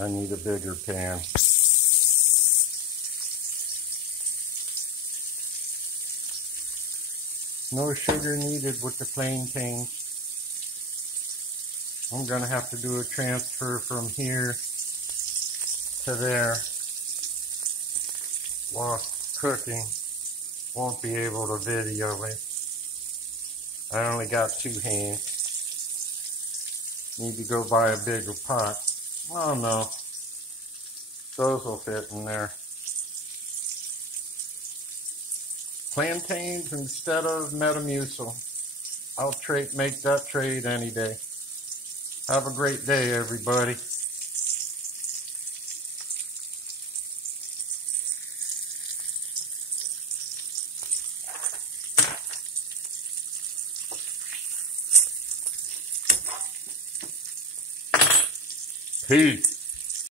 I need a bigger pan. No sugar needed with the plantains. I'm gonna have to do a transfer from here to there while cooking. Won't be able to video it. I only got 2 hands. Need to go buy a bigger pot. Oh no, those will fit in there. Plantains instead of Metamucil. I'll make that trade any day. Have a great day, everybody. Peace.